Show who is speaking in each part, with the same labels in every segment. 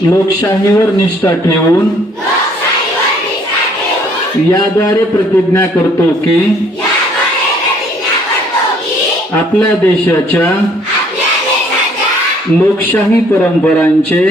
Speaker 1: लोकशाहीवर निष्ठा ठेवून याद्वारे प्रतिज्ञा करतो की आपल्या देशाच्या लोकशाही परंपरांचे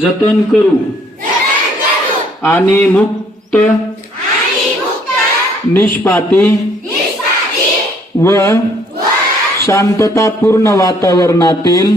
Speaker 1: जतन करू आणि मुक्त निष्पाती व शांततापूर्ण वातावरणातील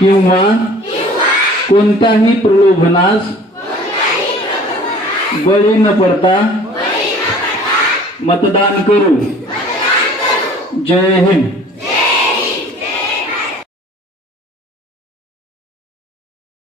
Speaker 1: किंवा कोणत्याही प्रलोभनास बळी न पडता मतदान करू. जय हिंद.